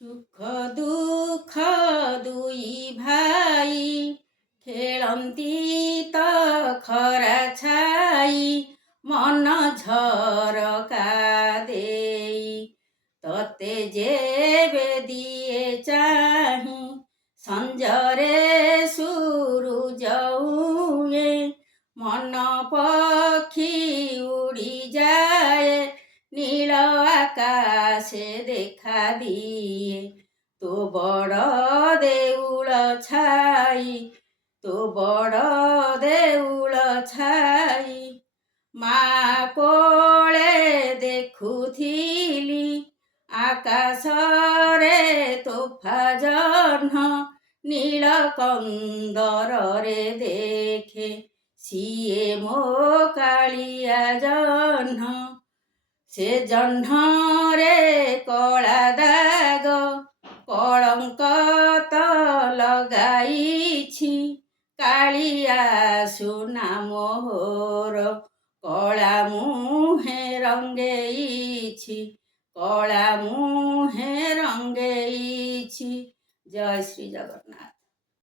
ସୁଖ ଦୁଃଖ ଦୁଇ ଭାଇ ଖେଳନ୍ତି ତ ଖରା ଛାଇ ମନ ଝରକା ଦେଇ ତତେ ଯେବେ ଦିଏ ଚାହିଁ ସଞ୍ଜରେ ସୂରୁଜ ଉଏ ମନ ପକ୍ଷୀ ଉଡ଼ିଯାଏ নীল আকাশে দেখা দিয়ে তো বড় দেউଳ ছাই তো বড় দেউଳ ছাই মা কোଳେ ଦେଖୁଥିଲି ଆକାଶରେ ତୋଫା ଜହ୍ନ ନୀଳ କନ୍ଦରରେ ଦେଖେ ସିଏ ମୋ କାଳିଆ ଜହ୍ନ ସେ ଜହ୍ନରେ କଳା ଦାଗ କଳଙ୍କ ତ ଲଗାଇଛି କାଳିଆ ସୁନା ମୋହର କଳା ମୁହେଁ ରଙ୍ଗେଇଛି କଳା ମୁହେଁ ରଙ୍ଗେଇଛି। ଜୟ ଶ୍ରୀ ଜଗନ୍ନାଥ।